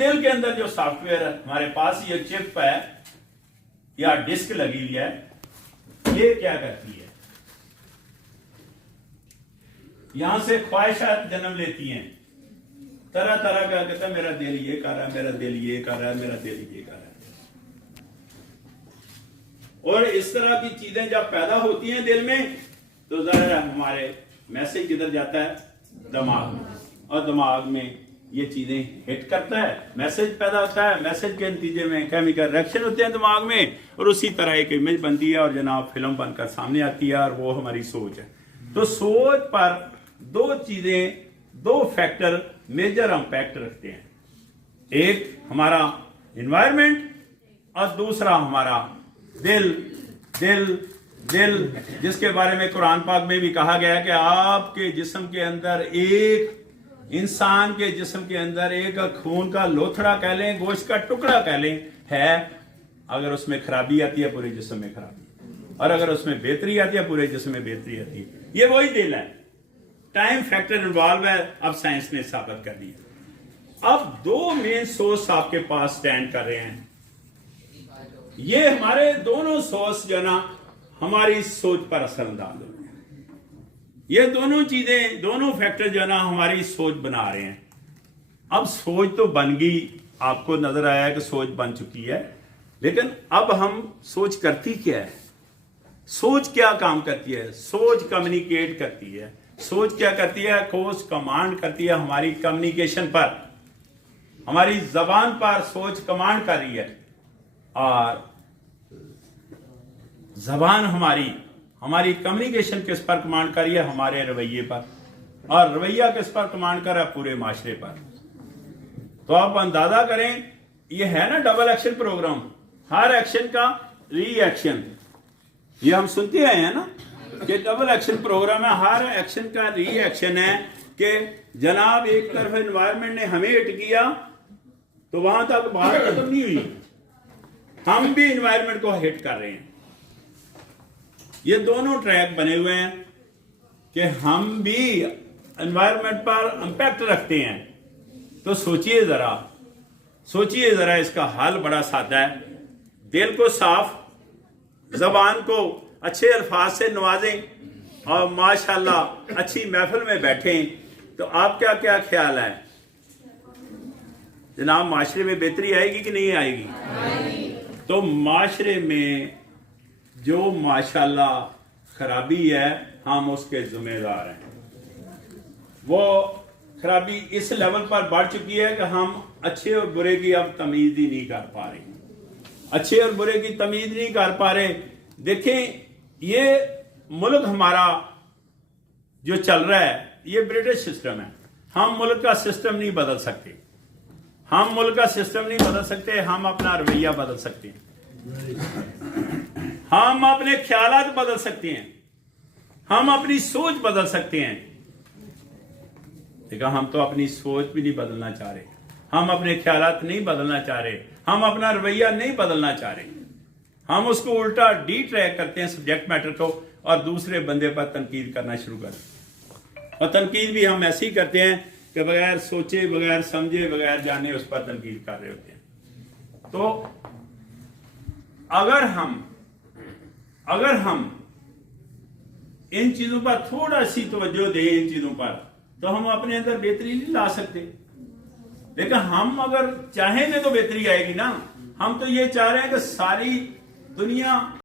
दिल के अंदर जो सॉफ्टवेयर हमारे पास ये चिप है या डिस्क लगी हुई है, ये क्या करती है? यहां से ख्वाहिशात जन्म लेती हैं, तरह तरह का, कहता है मेरा दिल ये कर रहा है, मेरा दिल ये कर रहा है, मेरा दिल ये कर रहा है। और इस तरह की चीजें जब पैदा होती हैं दिल में, तो ज़ाहिर है हमारे मैसेज किधर जाता है? दिमाग में, और दिमाग में ये चीजें हिट करता है, मैसेज पैदा होता है, मैसेज के नतीजे में केमिकल रिएक्शन होते हैं दिमाग में, और उसी तरह एक इमेज बनती है और जनाब फिल्म बनकर सामने आती है, और वो हमारी सोच है। तो सोच पर दो चीजें, दो फैक्टर मेजर इम्पैक्ट रखते हैं। एक हमारा एनवायरनमेंट और दूसरा हमारा दिल। दिल दिल जिसके बारे में कुरान पाक में भी कहा गया है कि आपके जिस्म के अंदर, एक इंसान के जिस्म के अंदर एक खून का लोथड़ा कह लें, गोश्त का टुकड़ा कह लें, है। अगर उसमें खराबी आती है पूरे जिस्म में खराबी, और अगर उसमें बेहतरी आती है पूरे जिस्म में बेहतरी आती है। ये वही दिल है। टाइम फैक्टर इन्वॉल्व है, अब साइंस ने साबित कर दिया। अब दो मेन सोर्स आपके पास स्टैंड कर रहे हैं। ये हमारे दोनों सोर्स जो ना हमारी सोच पर असर अंदाज हो रहे हैं। ये दोनों चीजें, दोनों फैक्टर जो ना हमारी सोच बना रहे हैं। अब सोच तो बन गई, आपको नजर आया कि सोच बन चुकी है, लेकिन अब हम सोच करती क्या है? सोच क्या काम करती है? सोच कम्युनिकेट करती है। सोच क्या करती है? सोच कमांड करती है हमारी कम्युनिकेशन पर, हमारी जबान पर सोच कमांड कर रही है, और जबान हमारी कम्युनिकेशन किस पर कमांड कर रही है? हमारे रवैये पर, और रवैया किस पर कमांड कर रहा है? पूरे माशरे पर। तो आप अंदाजा करें, ये है ना डबल एक्शन प्रोग्राम, हर एक्शन का रिएक्शन। ये हम सुनते आए हैं ना कि डबल एक्शन प्रोग्राम है, हर एक्शन का रिएक्शन है। कि जनाब एक तरफ एनवायरनमेंट ने हमें हिट किया तो वहां तक बात खत्म नहीं हुई, हम भी एनवायरनमेंट को हिट कर रहे हैं। ये दोनों ट्रैक बने हुए हैं कि हम भी एनवायरनमेंट पर इंपैक्ट रखते हैं। तो सोचिए जरा, इसका हल बड़ा सादा है। दिल को साफ, जबान को अच्छे अल्फाज से नवाजें, और माशाल्लाह अच्छी महफिल में बैठें। तो आपका क्या ख्याल है जनाब, माशरे में बेहतरी आएगी कि नहीं आएगी? तो माशरे में जो माशाल्लाह खराबी है, हम उसके जिम्मेदार हैं। वो खराबी इस लेवल पर बढ़ चुकी है कि हम अच्छे और बुरे की अब तमीज ही नहीं कर पा रहे, अच्छे और बुरे की तमीज नहीं कर पा रहे। देखें, ये मुल्क हमारा जो चल रहा है, ये ब्रिटिश सिस्टम है। हम मुल्क का सिस्टम नहीं बदल सकते, हम मुल्क का सिस्टम नहीं बदल सकते। हम अपना रवैया बदल सकते हैं, हम अपने ख्यालात बदल सकते हैं, हम अपनी सोच बदल सकते हैं। देखा, हम तो अपनी सोच भी नहीं बदलना चाह रहे, हम अपने ख्यालात नहीं बदलना चाह रहे, हम अपना रवैया नहीं बदलना चाह रहे। हम उसको उल्टा डी ट्रैक करते हैं सब्जेक्ट मैटर को, और दूसरे बंदे पर तनकीद करना शुरू कर। और तनकीद भी हम ऐसे ही करते हैं कि बगैर सोचे, बगैर समझे, बगैर जाने उस पर तनकीद कर रहे होते हैं। तो अगर हम इन चीजों पर थोड़ा सी तवज्जो दें, इन चीजों पर, तो हम अपने अंदर बेहतरी नहीं ला सकते। लेकिन हम अगर चाहेंगे तो बेहतरी आएगी ना। हम तो ये चाह रहे हैं कि सारी दुनिया